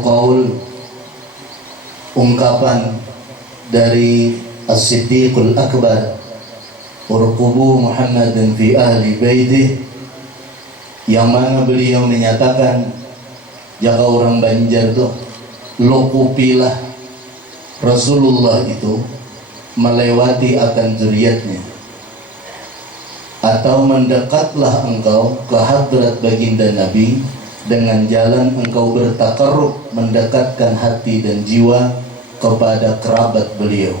Qaul, ungkapan dari As-Siddiqul Akbar urqubu Muhammadan fi ahli baitih, yang mana beliau menyatakan jika orang Banjar tuh lukupilah Rasulullah itu melewati akan zuriatnya, atau mendekatlah engkau ke hadrat baginda Nabi dengan jalan engkau bertakarrub mendekatkan hati dan jiwa kepada kerabat beliau.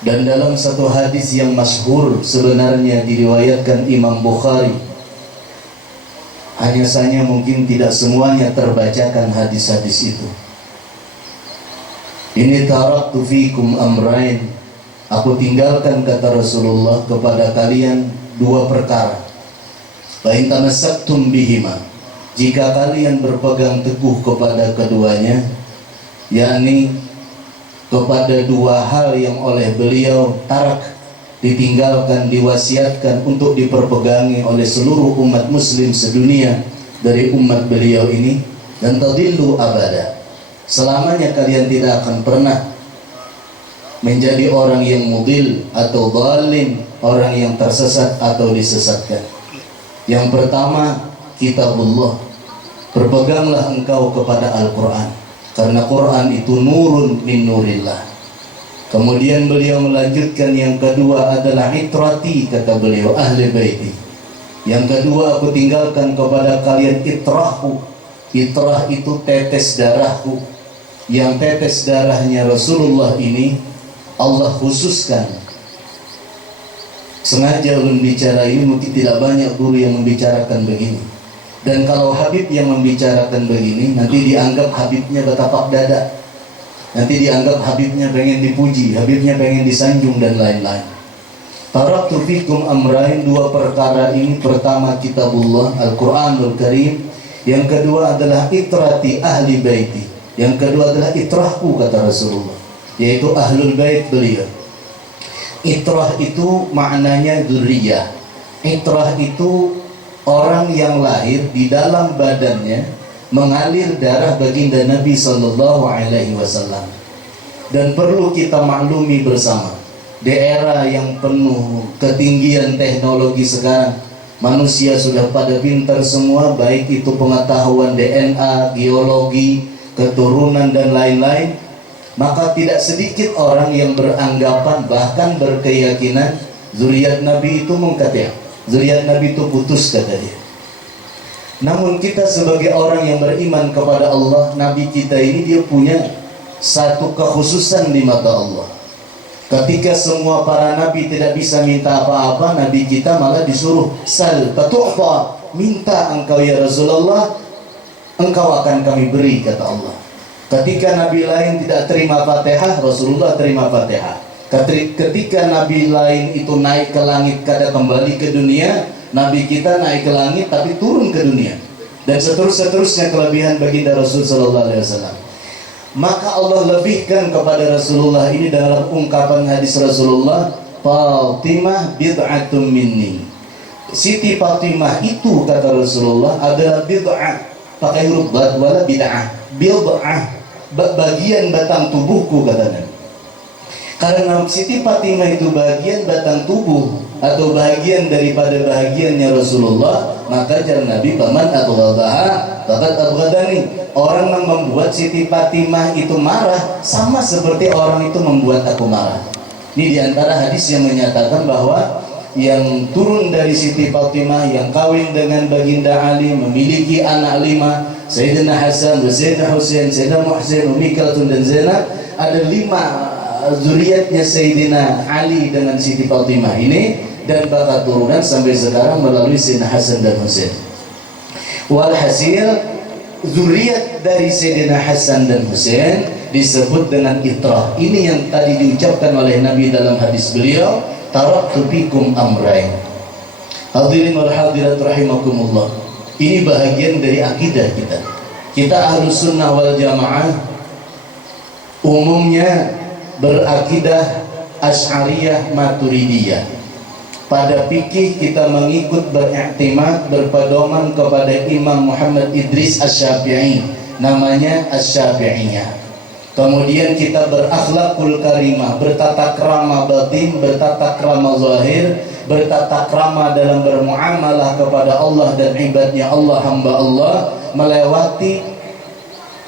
Dan dalam satu hadis yang masyhur sebenarnya diriwayatkan Imam Bukhari, hanya saja mungkin tidak semuanya terbacakan hadis-hadis itu. Ini taraktu fikum amrain, aku tinggalkan, kata Rasulullah, kepada kalian dua perkara. Fa in tamassaktum bihima, jika kalian berpegang teguh kepada keduanya, yakni kepada dua hal yang oleh beliau tarak, ditinggalkan, diwasiatkan untuk diperpegangi oleh seluruh umat muslim sedunia dari umat beliau ini, dan tadillu abada, selamanya kalian tidak akan pernah menjadi orang yang mudil atau dhalin, orang yang tersesat atau disesatkan. Yang pertama, kitabullah, berpeganglah engkau kepada Al-Quran, karena Quran itu nurun min nurillah. Kemudian beliau melanjutkan, yang kedua adalah itrati, kata beliau, ahli baiti. Yang kedua, aku tinggalkan kepada kalian itrahku. Itrah itu tetes darahku. Yang tetes darahnya Rasulullah ini Allah khususkan. Sengaja ulun bicara ini, mungkin tidak banyak guru yang membicarakan begini. Dan kalau Habib yang membicarakan begini, nanti dianggap Habibnya bertapak dada, nanti dianggap Habibnya pengen dipuji, Habibnya pengen disanjung dan lain-lain. Taraktu fikum amrain, dua perkara ini, pertama kitabullah Al-Quranul Karim, yang kedua adalah itrati ahli baiti, yang kedua adalah itrahku, kata Rasulullah, yaitu ahlul bait beliau. Itrah itu maknanya dzurriyyah. Itrah itu orang yang lahir di dalam badannya mengalir darah baginda Nabi Sallallahu Alaihi Wasallam. Dan perlu kita maklumi bersama, di era yang penuh ketinggian teknologi sekarang, manusia sudah pada pintar semua, baik itu pengetahuan DNA, geologi, keturunan dan lain-lain. Maka tidak sedikit orang yang beranggapan, bahkan berkeyakinan, zuriat Nabi itu mungkati', zuriat Nabi itu putus, kata dia. Namun kita sebagai orang yang beriman kepada Allah, Nabi kita ini dia punya satu kekhususan di mata Allah. Ketika semua para Nabi tidak bisa minta apa-apa, Nabi kita malah disuruh sal fatu'ta, minta engkau ya Rasulullah, engkau akan kami beri, kata Allah. Ketika Nabi lain tidak terima Fatihah, Rasulullah terima Fatihah. Ketika Nabi lain itu naik ke langit kada kembali ke dunia, Nabi kita naik ke langit tapi turun ke dunia. Dan seterusnya kelebihan baginda Rasul Sallallahu Alaihi Wasallam. Maka Allah lebihkan kepada Rasulullah ini dalam ungkapan hadis Rasulullah, Fatimah bid'atum minni. Siti Fatimah itu, kata Rasulullah, adalah bid'ah, pakai huruf bad wala bid'ah, bid'ah, bagian batang tubuhku, kata Nabi. Karena Siti Fatimah itu bagian batang tubuh atau bagian daripada bagiannya Rasulullah, maka jar Nabi, paman abghadaha faqad abghadani. Orang yang membuat Siti Fatimah itu marah sama seperti orang itu membuat aku marah. Ini diantara hadis yang menyatakan bahwa yang turun dari Siti Fatimah, yang kawin dengan baginda Ali, memiliki anak 5, Sayyidina Hasan, Sayyidina Husain, Sayyidina Muhsin, Ummi Kalthum dan Zainab, ada 5 zuriatnya Sayyidina Ali dengan Siti Fatimah ini, dan bakal turunan sampai sekarang melalui Sayyidina Hasan dan Husain. Walhasil, zuriat dari Sayyidina Hasan dan Husain disebut dengan itrah. Ini yang tadi diucapkan oleh Nabi dalam hadis beliau, taraktu fikum amrain. Hadirin wal hadirat rahimakumullah. Ini bahagian dari akidah kita. Kita Ahlus Sunnah wal Jamaah umumnya berakidah Asy'ariyah Maturidiyah. Pada fikih kita mengikut, beriktimad, berpedoman kepada Imam Muhammad Idris Asy-Syafi'i namanya Asy-Syafi'iyah. Kemudian kita berakhlakul karimah, bertata krama batin, bertata krama zahir, bertata krama dalam bermuamalah kepada Allah dan ibadnya Allah, hamba Allah, melewati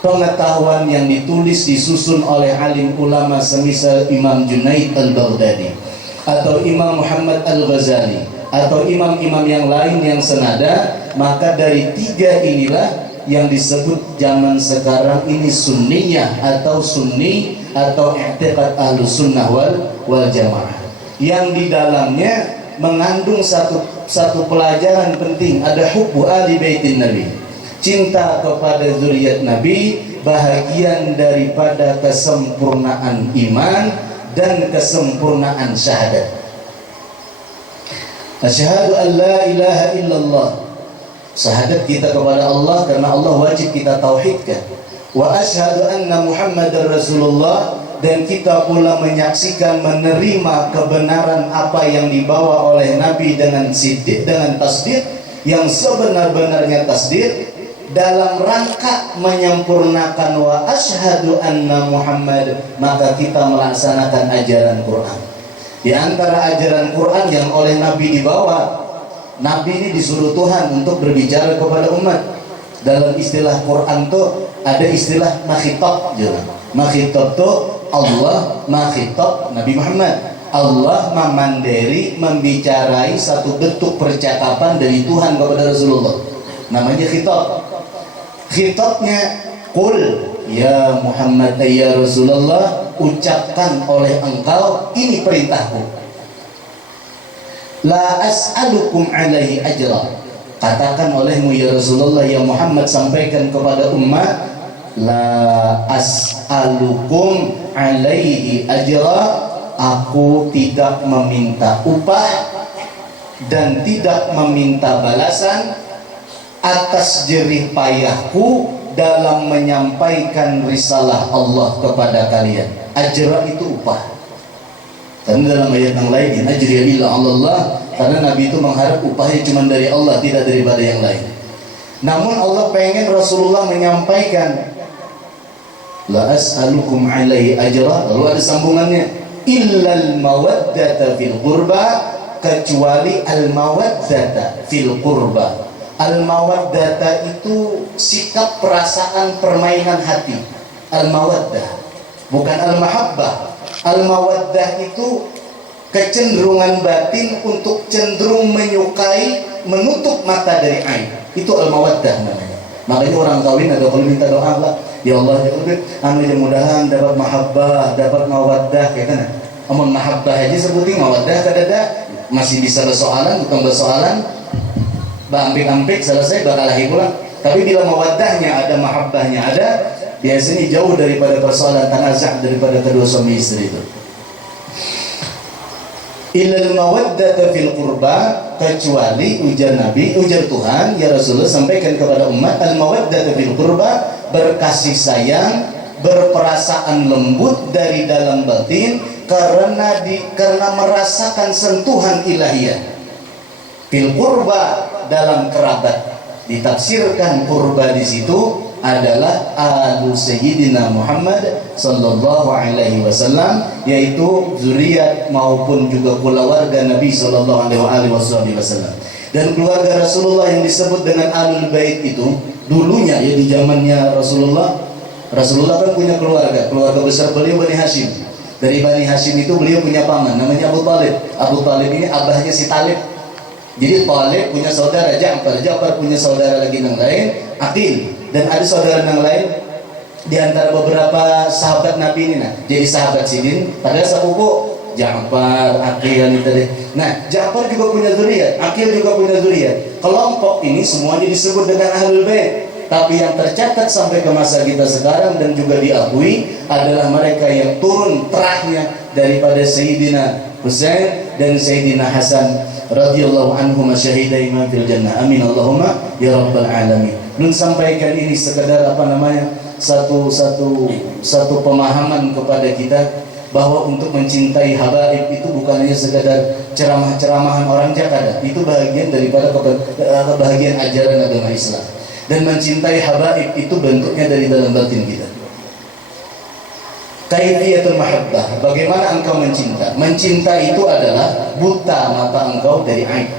pengetahuan yang ditulis disusun oleh alim ulama semisal Imam Junaid al-Baghdadi atau Imam Muhammad al-Ghazali atau imam-imam yang lain yang senada. Maka dari tiga inilah yang disebut zaman sekarang ini sunniyah atau sunni atau i'tiqad ahlus sunnah wal jamaah, yang di dalamnya mengandung satu pelajaran penting. Ada hubbu ahli baitin nabi, cinta kepada zuriat nabi, bahagian daripada kesempurnaan iman dan kesempurnaan syahadat. Asyhadu an la ilaha illallah, syahadat kita kepada Allah karena Allah wajib kita tauhidkan. Wa asyhadu anna Muhammadar Rasulullah, dan kita pula menyaksikan menerima kebenaran apa yang dibawa oleh Nabi dengan siddiq, dengan tasdiq yang sebenar-benarnya tasdiq, dalam rangka menyempurnakan wa asyhadu anna Muhammad, maka kita melaksanakan ajaran Quran. Di antara ajaran Quran yang oleh Nabi dibawa, Nabi ini disuruh Tuhan untuk berbicara kepada umat. Dalam istilah Quran tuh ada istilah makhitab. Makhitab tuh Allah, makhitab Nabi Muhammad. Allah memandiri, membicarai satu bentuk percakapan dari Tuhan kepada Rasulullah, namanya khitab. Khitabnya qul ya Muhammad ya Rasulullah, ucapkan oleh engkau, ini perintahku. La as'alukum alaihi ajra, katakan olehmu ya Rasulullah, ya Muhammad, sampaikan kepada umat, la as'alukum alaihi ajra, aku tidak meminta upah dan tidak meminta balasan atas jerih payahku dalam menyampaikan risalah Allah kepada kalian. Ajra itu upah. Karena dalam ayat yang lain, in ajriya illa 'ala Allah, karena Nabi itu mengharap upahnya cuma dari Allah, tidak daripada yang lain. Namun Allah pengen Rasulullah menyampaikan, la as'alukum alaihi ajra, lalu ada sambungannya, illal mawaddata fil qurba, kecuali al mawaddata fil qurba. Al mawaddata itu sikap, perasaan, permainan hati. Al mawaddah bukan al mahabbah. Al mawaddah itu kecenderungan batin untuk cenderung menyukai, menutup mata dari aib. Itu al mawaddah namanya. Makanya orang kawin ada kalau minta doa lah, ya Allah ya Rabbi, mudah-mudahan dapat mahabbah, dapat mawaddah, kayak kan. Amun mahabbah aja sebutin, mawaddah kadada masih bisa bersoalan, bukan bersoalan, ampik-ampik selesai bakal lagi pulang. Tapi bila mawaddahnya ada, mahabbahnya ada, biasanya jauh daripada persoalan tanazah daripada kedua suami istri itu. Ilal mawaddata fil qurba, kecuali ujar Nabi, ujar Tuhan, ya Rasulullah sampaikan kepada umat, al mawaddata fil qurba, berkasih sayang, berperasaan lembut dari dalam batin karena merasakan sentuhan ilahiyah. Fil qurba, dalam kerabat. Ditafsirkan qurba di situ adalah alu sayyidina Muhammad sallallahu alaihi wasallam, yaitu zuriat maupun juga keluarga Nabi sallallahu alaihi wasallam. Dan keluarga Rasulullah yang disebut dengan alul bait itu dulunya ya di zamannya Rasulullah kan punya keluarga besar beliau Bani Hashim. Dari Bani Hashim itu beliau punya paman namanya Abu Talib. Abu Talib ini abahnya si Talib. Jadi Talib punya saudara Ja'far, Ja'far punya saudara lagi yang lain, Aqil, dan ada saudara yang lain di antara beberapa sahabat Nabi ini. Nah, jadi sahabat sidin pada sepupu Ja'far, Aqil itu deh. Nah, Ja'far juga punya zuriat, Aqil juga punya zuriat. Kelompok ini semuanya disebut dengan Ahlul Bait. Tapi yang tercatat sampai ke masa kita sekarang dan juga diakui adalah mereka yang turun terahnya daripada Sayyidina Husain dan Sayyidina Hasan radhiyallahu anhum syahidai ma fil jannah. Amin Allahumma ya rabbal alamin. Belum sampaikan ini sekedar satu pemahaman kepada kita bahwa untuk mencintai habaib itu bukan hanya sekedar ceramah-ceramahan orang Jakarta. Itu bagian daripada kebahagiaan ajaran agama Islam. Dan mencintai habaib itu bentuknya dari dalam batin kita. Kaifiyatul mahabbah, bagaimana engkau mencinta? Mencinta itu adalah buta mata engkau dari aib.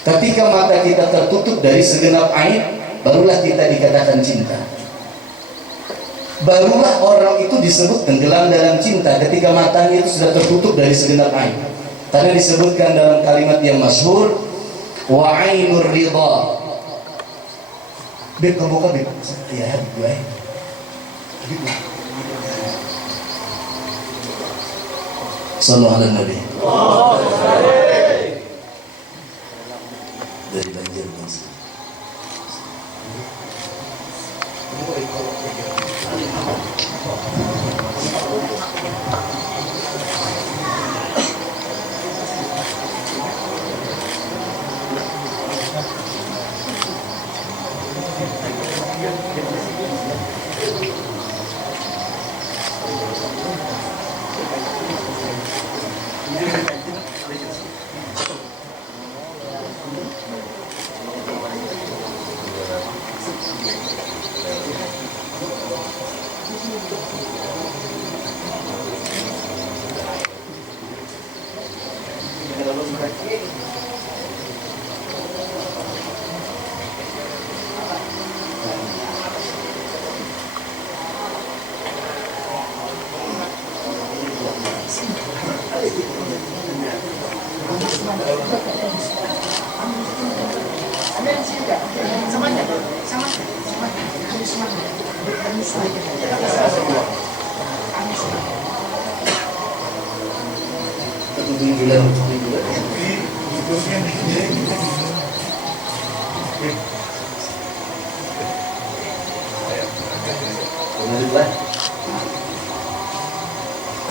Ketika mata kita tertutup dari segenap aib, barulah kita dikatakan cinta. Barulah orang itu disebut tenggelam dalam cinta ketika matanya itu sudah tertutup dari segenap aib. Karena disebutkan dalam kalimat yang masyhur, wa ainur ridha. Beb, kamu buka beb. Ya, gue. Sallallahu alaihi Nabi. Dari Banjar Bangsa.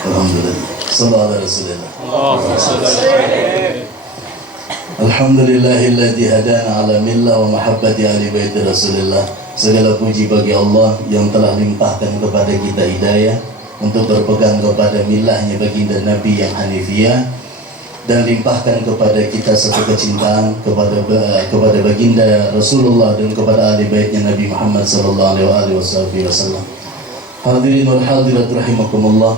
Alhamdulillah. Sallallahu alaihi wasallam. Alhamdulillahilladzi hadana ala millah wa mahabbati ahli bait Rasulillah. Segala puji bagi Allah yang telah limpahkan kepada kita hidayah untuk berpegang kepada milahnya baginda Nabi yang hanifiyah, dan limpahkan kepada kita satu kecintaan kepada baginda Rasulullah dan kepada ahli baitnya Nabi Muhammad sallallahu alaihi wasallam. Hadirin wal hadirat rahimakumullah.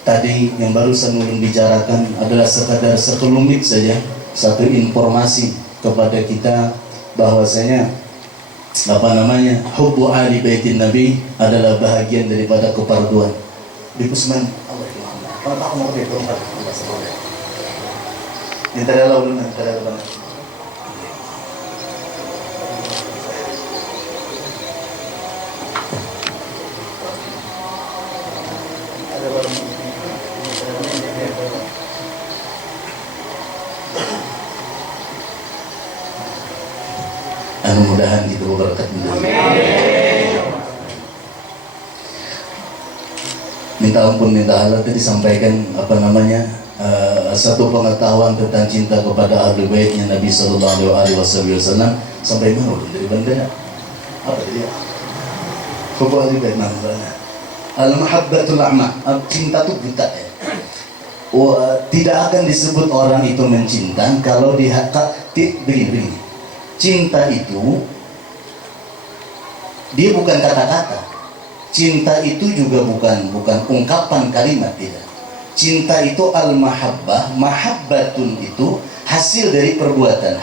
Tadi yang barusan ulun bicarakan adalah sekadar sekelumit saja, satu informasi kepada kita bahwasanya hubbu ahli baitin Nabi adalah bahagian daripada keparduan. Di Kusman Allah kalau tak mau itu minta dalam ulun minta dalam mudah-mudahan kita berkat minta ampun minta halal tadi sampaikan satu pengetahuan tentang cinta kepada ahli baitnya Nabi sallallahu alaihi wasallam sampai mana dari bandara apa dia hubbu ahli bait namanya al-mahabbatul a'ma, cinta itu buta ya. Tidak akan disebut orang itu mencinta kalau begini. Cinta itu dia bukan kata-kata. Cinta itu juga bukan ungkapan kalimat, tidak. Cinta itu al-mahabbah, mahabbatun itu hasil dari perbuatan.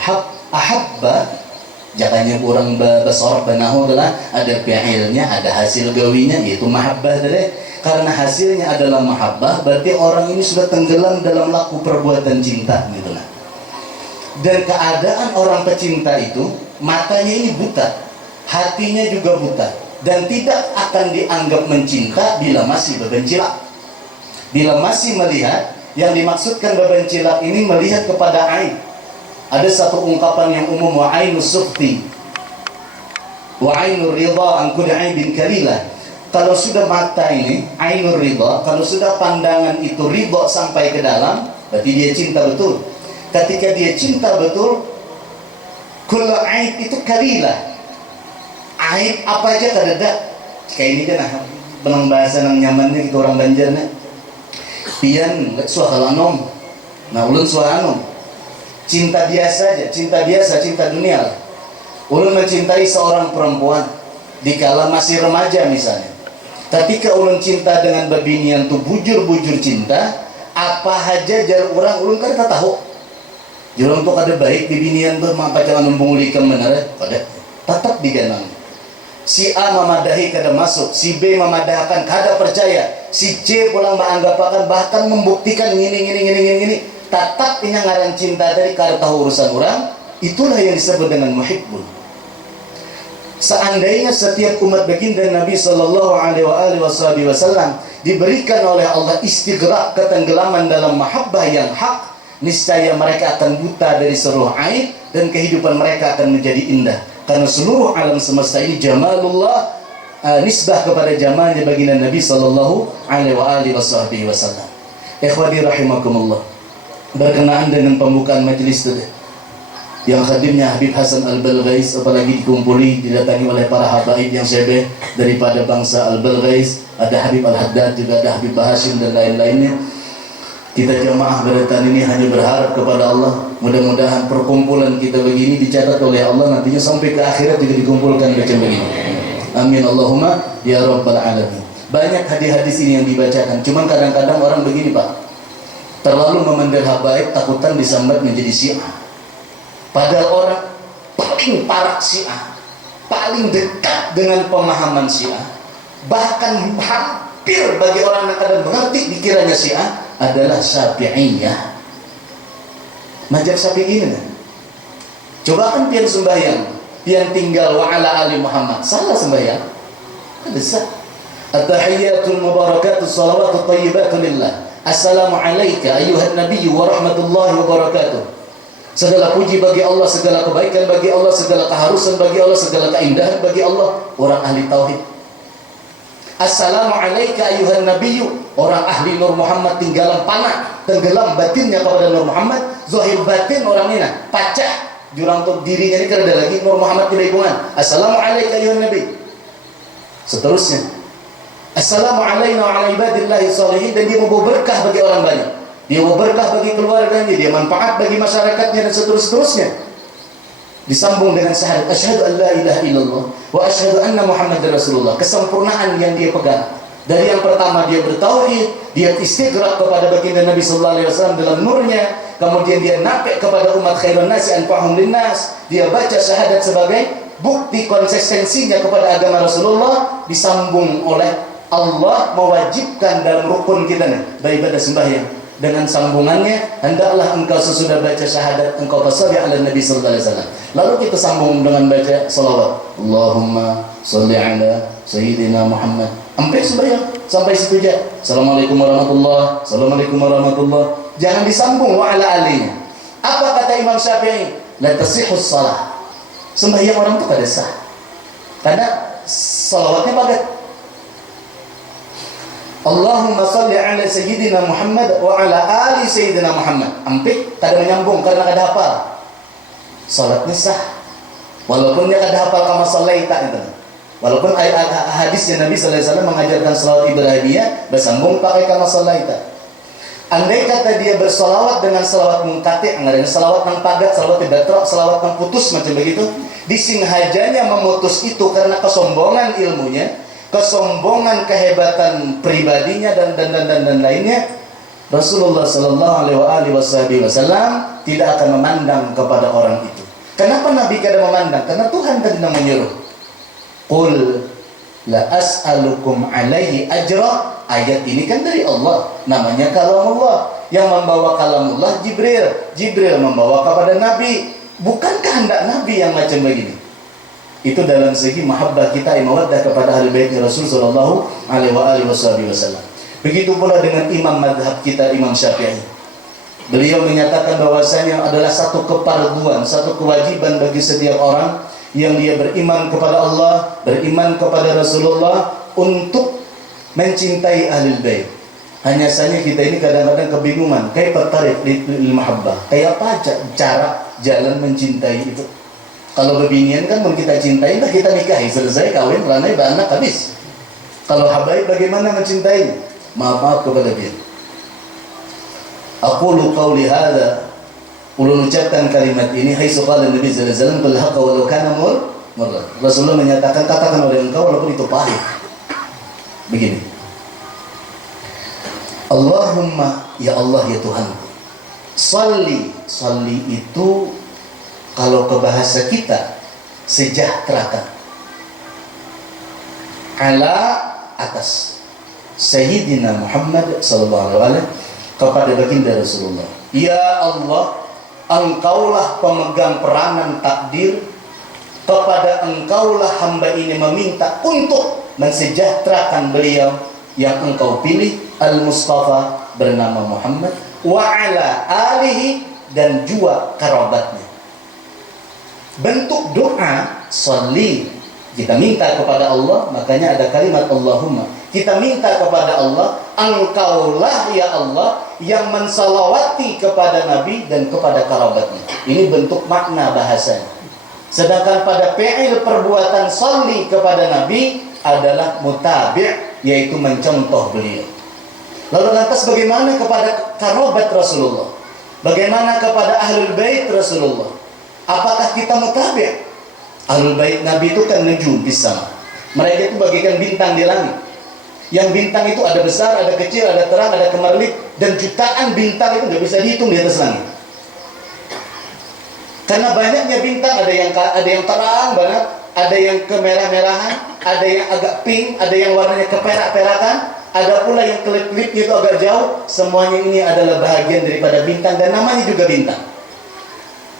Ahabba jakanya kurang besorok benahu adalah ada fi'ilnya, ada hasil gawinya, yaitu mahabbah tadi. Karena hasilnya adalah mahabbah, berarti orang ini sudah tenggelam dalam laku perbuatan cinta gitu lah. Dan keadaan orang pecinta itu matanya ini buta, hatinya juga buta, dan tidak akan dianggap mencinta bila masih bebencilak. Bila masih melihat, yang dimaksudkan bebencilak ini melihat kepada aib. Ada satu ungkapan yang umum, wa ainus sukhti wa ainur ridha an kulli aibin kalilah. Kalau sudah mata ini ainur ridha, kalau sudah pandangan itu ridha sampai ke dalam, berarti dia cinta betul. Ketika dia cinta betul, kullu aib itu kalilah. Aib apa aja kadada. Kayak ini kan benang bahasa nang nyamannya kita orang Banjarnya. Pian suara anom. Nah ulun suara anom. Cinta biasa aja, cinta biasa, cinta dunia lah. Ulun mencintai seorang perempuan dikala masih remaja misalnya. Ketika ulun cinta dengan babinian tu bujur-bujur cinta, apa haja jar orang ulun kan tak tahu. Jurang tu kada baik bibinian tu mampacangan membunguli ke menara pada tetap diganang. Si A memadahi kada masuk, si B memadahkan kada percaya, si C pulang menganggapakan bahkan membuktikan gini. Tetap ini ngaran cinta dari kada tahu urusan orang. Itulah yang disebut dengan muhibbun. Seandainya setiap umat baginda Nabi sallallahu alaihi wasallam diberikan oleh Allah istighraq, ketenggelaman dalam mahabbah yang hak, niscaya mereka akan buta dari seluruh aib dan kehidupan mereka akan menjadi indah. Karena seluruh alam semesta ini jamalullah, nisbah kepada jamalnya baginda Nabi sallallahu alaihi wasallam. Ikhwani rahimakumullah. Berkenaan dengan pembukaan majelis tadi, yang khadimnya Habib Hasan Al-Balghais, apalagi dikumpuli didatangi oleh para habaib yang syebeh daripada bangsa Al-Balghais, ada Habib Al-Haddad, juga ada Habib Bahashim dan lain-lainnya. Kita jamaah beratan ini hanya berharap kepada Allah, mudah-mudahan perkumpulan kita begini dicatat oleh Allah nantinya sampai ke akhirat juga dikumpulkan macam begini. Amin Allahumma ya rabbal alamin. Banyak hadis-hadis ini yang dibacakan, cuman kadang-kadang orang begini Pak, terlalu memandang habaib takutan disambat menjadi Syiah. Padahal orang paling parah Syiah, paling dekat dengan pemahaman Syiah, bahkan hampir bagi orang yang kadang mengerti dikiranya Syiah adalah Syafi'iyah. Mazhab Syafi'i kan? Coba kan pian sembahyang, pian tinggal wa ala ali Muhammad, salah sembahyang. Ada sah. At-tahiyyatul mubarakatus salawatut thayyibatu lillah. Assalamu alayka ayyuhan nabiyyu wa rahmatullahi wa barakatuh. Segala puji bagi Allah, segala kebaikan bagi Allah, segala keharusan bagi Allah, segala keindahan bagi Allah. Orang ahli tauhid. Assalamu alayka ayyuhan nabiyyu, orang ahli Nur Muhammad tinggalan panah, tenggelam batinnya kepada Nur Muhammad, zahir batin orang ini pacah, jurang tu dirinya ini kerada lagi Nur Muhammad tidak hitungan. Assalamu alayka ayyuhan nabi. Seterusnya, assalamu alayna wa ala ibadillahi salihin, dan dia membawa berkah bagi orang banyak. Dia membawa berkah bagi keluarganya, dia manfaat bagi masyarakatnya dan seterusnya. Disambung dengan syahadat asyhadu an la ilaha illallah wa asyhadu anna muhammadar rasulullah. Kesempurnaan yang dia pegang. Dari yang pertama dia bertauhid, dia istighraq kepada baginda Nabi sallallahu alaihi wasallam dalam nurnya, kemudian dia nafi kepada umat khairun nasi anfa'hum linnas. Dia baca syahadat sebagai bukti konsistensinya kepada agama Rasulullah, disambung oleh Allah mewajibkan dalam rukun kita beribadah sembahyang. Dengan sambungannya, hendaklah engkau sesudah baca syahadat engkau bersalawat ala Nabi sallallahu alaihi wasallam. Lalu kita sambung dengan baca salawat. Allahumma shalli ala sayyidina Muhammad. Sampai sembahyang, sampai situ aja. Assalamualaikum warahmatullahi, assalamualaikum warahmatullahi. Jangan disambung wa ala alinya. Apa kata Imam Syafi'i? La tasihhus shalah. Sembahyang orang itu kada sah. Karena salawatnya bagat. Allahumma salli ala sayyidina Muhammad wa ala ali sayyidina Muhammad. Ampik kada menyambung karena kada hafal. Salatnya sah. Walaupun dia kada hafal kama sallaita itu. Walaupun hadisnya Nabi sallallahu alaihi wasallam mengajarkan salawat Ibrahimiyah bersambung pakai kama sallaita. Andai kata dia bersolawat dengan salawat munqati', dengan salawat yang padat, salawat tidak terok, salawat yang putus macam begitu, disenghajanya memutus itu karena kesombongan ilmunya, kesombongan kehebatan pribadinya dan lainnya, Rasulullah sallallahu alaihi wasallam tidak akan memandang kepada orang itu. Kenapa Nabi kada memandang? Karena Tuhan tidak menyuruh. Qul la as'alukum alaihi ajra. Ayat ini kan dari Allah, namanya kalamullah. Yang membawa kalamullah Jibril membawa kepada Nabi. Bukankah hendak Nabi yang macam begini? Itu dalam segi mahabbah kita, mawaddah kepada ahli bait Rasul sallallahu alaihi wasallam. Begitu pula dengan imam madhab kita, Imam Syafi'i. Beliau menyatakan bahwasanya adalah satu keparduan, satu kewajiban bagi setiap orang yang dia beriman kepada Allah, beriman kepada Rasulullah untuk mencintai ahli bait. Hanya saja kita ini kadang-kadang kebingungan, kayak tertarik lil mahabbah. Kayak apa cara jalan mencintai itu? Kalau bebinian kan mau kita cintai, dah kita nikahi, selesai kawin, ranai, beranak, habis. Kalau habaib bagaimana mencintainya? Maaf kepada dia. Aqulu qawli hadza Ulun ucapkan kalimat ini, hai qala Nabi sallallahu alaihi wasallam, qul haqa walau kana murra. Rasulullah menyatakan, katakan oleh engkau walaupun itu pahit. Begini. Allahumma, ya Allah ya Tuhan. Salli itu kalau ke bahasa kita sejahterakan. Ala, atas Sayyidina Muhammad sallallahu alaihi wasallam, kepada baginda Rasulullah. Ya Allah, engkaulah pemegang peranan takdir, kepada engkaulah hamba ini meminta untuk mensejahterakan beliau yang engkau pilih, Al-Mustafa bernama Muhammad, wa ala alihi, dan juga kerabatnya. Bentuk doa sholli, kita minta kepada Allah, makanya ada kalimat Allahumma. Kita minta kepada Allah, engkaulah ya Allah yang mensalawati kepada Nabi dan kepada kerabatnya. Ini bentuk makna bahasanya. Sedangkan pada fi'il perbuatan sholli kepada Nabi adalah mutabi', yaitu mencontoh beliau. Lalu lantas bagaimana kepada kerabat Rasulullah? Bagaimana kepada ahlul bait Rasulullah? Apakah kita mutabi'? Ahlul bait Nabi itu kan nujum di sama. Mereka itu bagaikan bintang di langit. Yang bintang itu ada besar, ada kecil, ada terang, ada kemerlip, dan jutaan bintang itu nggak bisa dihitung di atas langit. Karena banyaknya bintang, ada yang terang banget, ada yang kemerah-merahan, ada yang agak pink, ada yang warnanya keperak-perakan, ada pula yang kelip-kelipnya itu agak jauh. Semuanya ini adalah bahagian daripada bintang dan namanya juga bintang.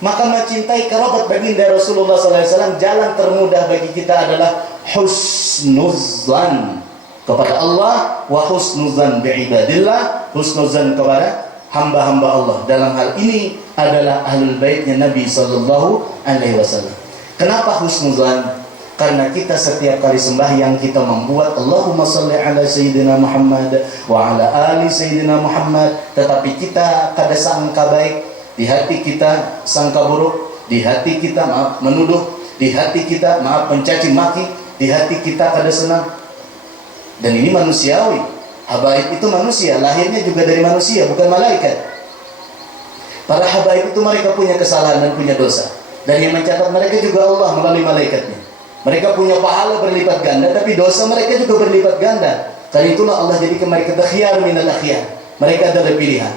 Maka mencintai kerabat baginda Rasulullah SAW, jalan termudah bagi kita adalah husnuzan kepada Allah, wa husnuzan bi'ibadillah, husnuzan kepada hamba-hamba Allah. Dalam hal ini adalah ahlul baitnya Nabi sallallahu alaihi wasallam. Kenapa husnuzan? Karena kita setiap kali sembahyang kita membuat Allahumma shalli ala sayyidina Muhammad wa ala ali sayyidina Muhammad, tetapi kita kada sangka baik, di hati kita sangka buruk, di hati kita maaf menuduh, di hati kita maaf mencaci maki, di hati kita kada senang. Dan ini manusiawi. Habaib itu manusia, lahirnya juga dari manusia, bukan malaikat. Para habaib itu mereka punya kesalahan dan punya dosa, dan yang mencatat mereka juga Allah melalui malaikatnya. Mereka punya pahala berlipat ganda, tapi dosa mereka juga berlipat ganda. Karena itulah Allah jadikan mereka khiyar minal akhyar. Mereka adalah pilihan.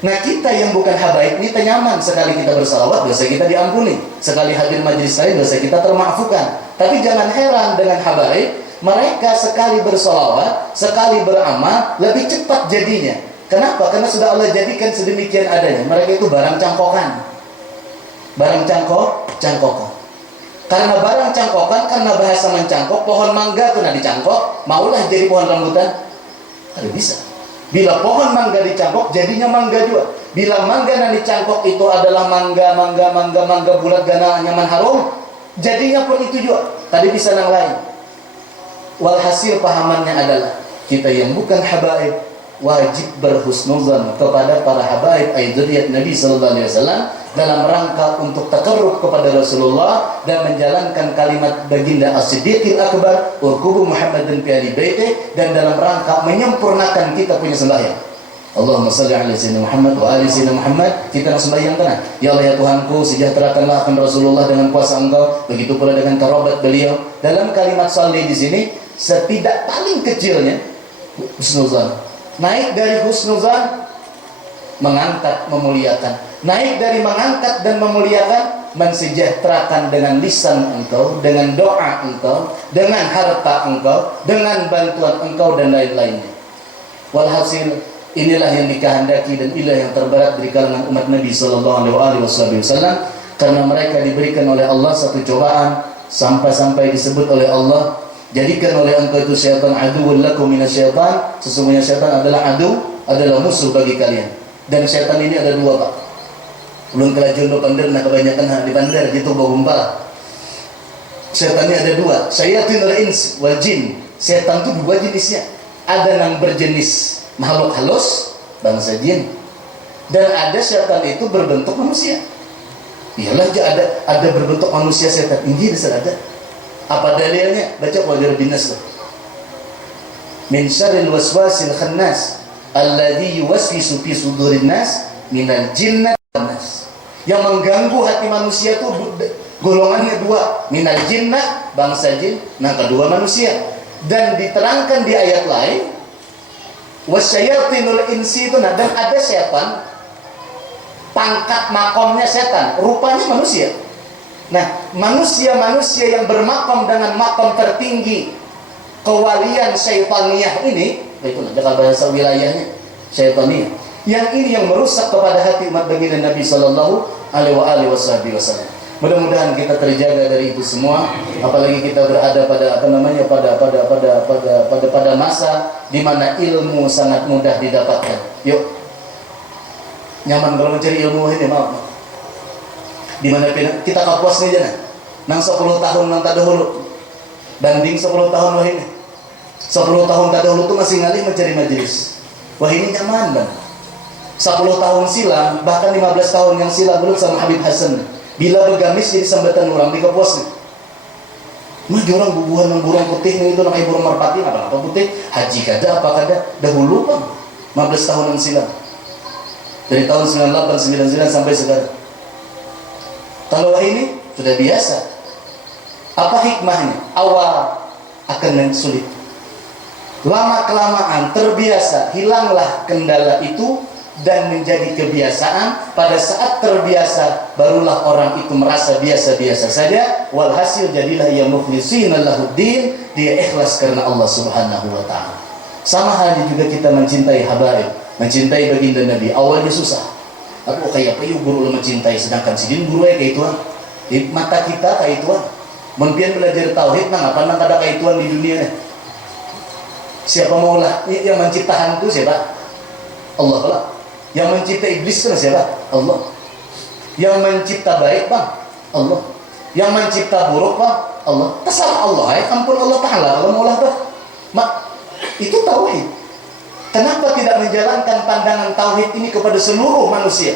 Nah, kita yang bukan habaib ini nyaman sekali kita bersalawat, dosa kita diampuni. Sekali hadir majelis lain, dosa kita termaafkan. Tapi jangan heran dengan habaib, mereka sekali bersalawat, sekali beramal, lebih cepat jadinya. Kenapa? Karena sudah Allah jadikan sedemikian adanya. Mereka itu barang cangkokan. Barang cangkokan. Karena barang cangkokan, karena bahasa mencangkok, pohon mangga kena dicangkok, maulah jadi pohon rambutan? Tidak bisa. Bila pohon mangga dicangkok, jadinya mangga juga. Bila mangga yang dicangkok itu adalah mangga bulat gana nyaman harum, jadinya pun itu juga. Tadi bisa yang lain. Walhasil pahamannya adalah kita yang bukan habaib wajib berhusnuzan kepada para habaib dzurriyyat Nabi sallallahu alaihi wasallam dalam rangka untuk takarrub kepada Rasulullah dan menjalankan kalimat baginda As-Siddiqil Akbar urqubu Muhammadan fi ahli baiti, dan dalam rangka menyempurnakan kita punya sembahyang. Allahumma salli ala sayyidina Muhammad wa ali sayyidina Muhammad. Kita nak sembahyang tenang. Ya Allah ya Tuhanku, sejahterakanlah akan Rasulullah dengan kuasa Engkau, begitu pula dengan kerabat beliau. Dalam kalimat sholli di sini setidak paling kecilnya husnuzan. Naik dari husnuzan mengangkat, memuliakan. Naik dari mengangkat dan memuliakan, mensejahterakan dengan lisan engkau, dengan doa engkau, dengan harta engkau, dengan bantuan engkau dan lain-lainnya. Walhasil inilah yang dikehendaki dan inilah yang terberat dari kalangan umat Nabi sallallahu alaihi wasallam, karena mereka diberikan oleh Allah satu cobaan sampai-sampai disebut oleh Allah, jadikan oleh engkau itu syaitan aduwwul lakum minasyaitan. Sesungguhnya syaitan adalah adalah musuh bagi kalian. Dan syaitan ini ada dua, Pak. Belum kelajun lo pandar, nah kebanyakan di pandar gitu bagumpal. Syaitan ini ada dua, syayatinul ins wal jin. Syaitan itu dua jenisnya. Ada yang berjenis makhluk halus, bangsa jin, dan ada syaitan itu berbentuk manusia. Iyalah ada berbentuk manusia syaitan. Ini bisa ada. Apa dalilnya? Baca Wadir bin Nas. Min syarril waswasil khannas alladzi yuwaswisu fi sudurin nas minal jinnati wan nas. Yang mengganggu hati manusia itu golongannya dua, minal jinnah, bangsa jin, nah kedua manusia. Dan diterangkan di ayat lain, wasyayatinul insi itu, nah, dan ada setan, pangkat makomnya setan, rupanya manusia. Nah, manusia-manusia yang bermakom dengan makom tertinggi kewalian syaitaniyah ini, itu nah, bahasa wilayahnya syaitaniyah. Yang ini yang merusak kepada hati umat baginda Nabi Sallallahu Alaihi Wasallam. Mudah-mudahan kita terjaga dari itu semua, apalagi kita berada pada pada masa di mana ilmu sangat mudah didapatkan. Yuk, nyaman kalau mencari ilmu ini, maaf. Di mana kita kapuas nih jana, nang 10 tahun nang tadahulu, banding 10 tahun wah ini, 10 tahun tadahulu tuh masih ngalih mencari majelis. Wah ini nyaman bang. 10 tahun silam, bahkan 15 tahun yang silam dulu sama Habib Hasan. Bila begamis jadi sambatan orang di kapuas nih. Mah orang bubuhan yang burung putih nih itu namanya burung merpati, apa putih? Haji kada apa kada? Dahulu bang, 15 tahun yang silam. Dari tahun 98, 99 sampai sekarang. Kalau ini sudah biasa. Apa hikmahnya? Awal akan yang sulit. Lama-kelamaan terbiasa, hilanglah kendala itu dan menjadi kebiasaan. Pada saat terbiasa, barulah orang itu merasa biasa-biasa saja. Walhasil jadilah ia mukhlisina lahuddin, dia ikhlas karena Allah Subhanahu wa taala. Sama halnya juga kita mencintai habaib, mencintai baginda Nabi. Awalnya susah. Aku kayak apa yuk guru mencintai, sedangkan sidin guru kayak ituan. Di mata kita kayak ituan. Mungkin belajar tauhid nang apa nang ada kayak ituan di dunia. Siapa maulah yang mencipta hantu siapa? Allah lah. Yang mencipta iblis kan siapa? Allah. Yang mencipta baik bang? Allah. Yang mencipta buruk bang? Allah. Terserah Allah ya, ampun Allah Ta'ala kalau maulah bang. Itu tauhid. Kenapa tidak menjalankan pandangan tauhid ini kepada seluruh manusia?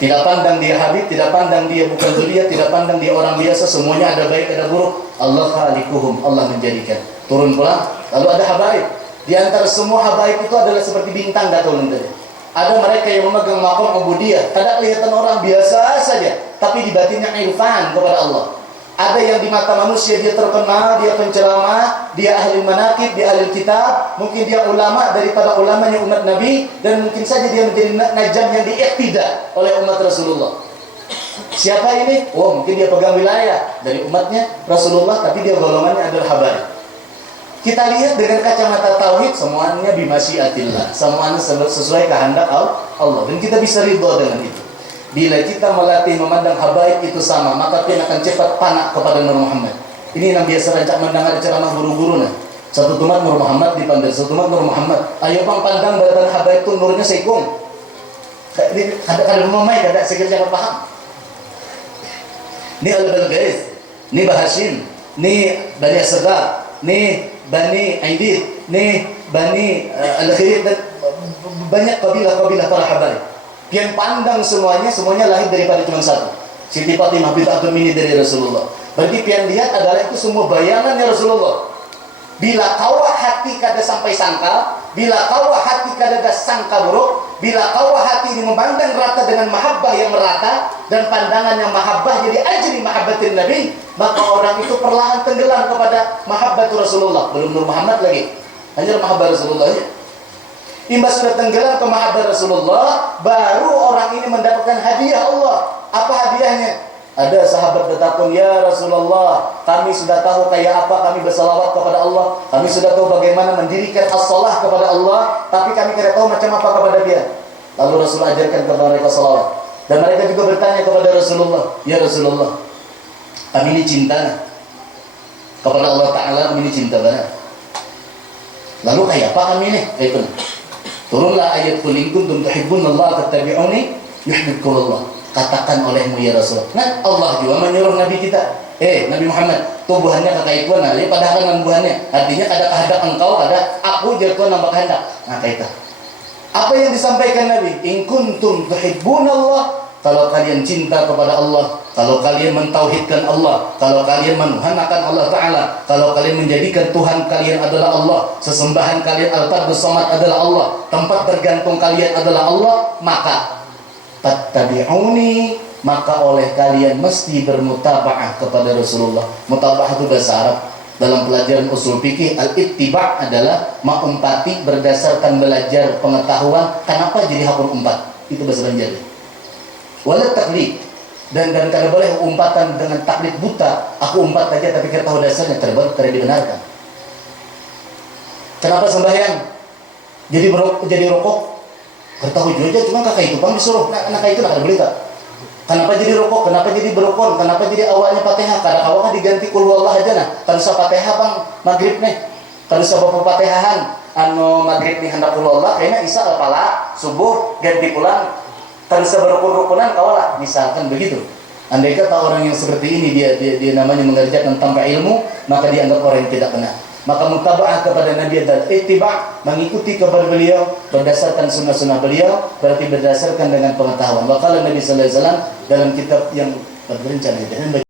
Tidak pandang dia Habib, tidak pandang dia bukan zuriat, tidak pandang dia orang biasa, semuanya ada baik ada buruk. Allah khaliquhum, Allah menjadikan. Turun pulang, lalu ada habaib. Di antara semua habaib itu adalah seperti bintang, gak tahu nanti. Ada mereka yang memegang maqam ubudiyah, kadang kelihatan orang biasa saja, tapi di batinnya irfan kepada Allah. Ada yang di mata manusia dia terkenal, dia penceramah, dia ahli manaqib, dia ahli kitab, mungkin dia ulama daripada ulamanya umat Nabi, dan mungkin saja dia menjadi najam yang diiktida oleh umat Rasulullah. Siapa ini? Oh, mungkin dia pegang wilayah dari umatnya Rasulullah, tapi dia golongannya adalah habaib. Kita lihat dengan kacamata tauhid, semuanya bimasyiatillah, semuanya sesuai kehendak Allah, dan kita bisa ridha dengan itu. Bila kita melatih memandang habaib itu sama, maka kita akan cepat panak kepada Nur Muhammad. Ini yang biasa rancak mendengar ceramah guru-guru nah. Satu tumat Nur Muhammad dipandang, satu tumat Nur Muhammad. Ayo bang pandang badan habaib itu nurnya sekung. Ada memai kada sekiranya jangan paham. Ini al-Balgais, ini Bahasin, ini Bani Asgar, ini Bani Aidid, ini Bani Al-Khirib, dan banyak kabilah-kabilah para habaib. Yang pandang semuanya lahir daripada cuma satu, Siti Fatimah bint Abdul Mini dari Rasulullah. Berarti yang lihat adalah itu semua bayangannya Rasulullah. Bila kawah hati kada sampai sangka, bila kawah hati kada sangka buruk, bila kawah hati ini memandang rata dengan mahabbah yang merata dan pandangan yang mahabbah jadi ajri mahabbatin Nabi, maka orang itu perlahan tenggelam kepada mahabbatul Rasulullah. Belum Nur Muhammad lagi, hanya mahabbah Rasulullah aja. Imbas sudah tenggelam ke mahabbah Rasulullah, baru orang ini mendapatkan hadiah Allah. Apa hadiahnya? Ada sahabat bertakun, ya Rasulullah, kami sudah tahu kayak apa kami bersalawat kepada Allah, kami sudah tahu bagaimana mendirikan as-salah kepada Allah, tapi kami tidak tahu macam apa kepada dia. Lalu Rasul ajarkan kepada mereka salawat. Dan mereka juga bertanya kepada Rasulullah, ya Rasulullah, kami ini cinta kepada Allah Ta'ala, kami ini cinta banget. Lalu kayak apa kami ini? Kayak itu. Turunlah ayat qul in kuntum tuhibbunallaha fattabi'uni yuhibbukumullah. Katakan olehmu ya Rasul. Nah, Allah juga menyuruh Nabi kita. Nabi Muhammad, tubuhannya kakak ikuan, nah, padahal kan buhannya. Artinya ada kehendak engkau, ada aku jadi Tuhan nambah kehendak. Nah, kaita. Apa yang disampaikan Nabi? In kuntum tuhibbunallah, kalau kalian cinta kepada Allah, kalau kalian mentauhidkan Allah, kalau kalian menuhankan Allah Ta'ala, kalau kalian menjadikan Tuhan kalian adalah Allah, sesembahan kalian al-Fardus Samad adalah Allah, tempat bergantung kalian adalah Allah, maka fattabi'uni, maka oleh kalian mesti bermutaba'ah kepada Rasulullah. Mutaba'ah itu bahasa Arab. Dalam pelajaran usul fikih, al-ittiba' adalah mengumpati berdasarkan belajar pengetahuan. Kenapa jadi hakun umpat? Itu bahasa Banjar. Wala taklid, dan kada boleh umpatan dengan taklid buta. Aku umpat aja tapi kira tahu dasarnya, tidak dibenarkan. Kenapa sembahyang jadi rokok? Ketahui juga, cuma kakak itu bang disuruh, kakak itu nak boleh tak? Kenapa jadi rokok? Kenapa jadi berokon? Kenapa jadi awalnya Fatihah? Kadang awalnya diganti kul wallah aja nah. Kalau usah Fatihah bang maghrib nih. Kalau usah bapak Fatihahan, maghrib nih hendak kul wallah, kayaknya isya kepala subuh ganti pulang. Kalau usah berukun-rukunan kawalah, misalkan begitu. Andai kata orang yang seperti ini dia namanya mengerjakan tanpa ilmu, maka dianggap orang yang tidak benar. Maka mutaba'ah kepada Nabi dan ittiba', mengikuti kepada beliau berdasarkan sunnah-sunnah beliau, berarti berdasarkan dengan pengetahuan. Wakala Nabi sallallahu alaihi wasallam dalam kitab yang berencana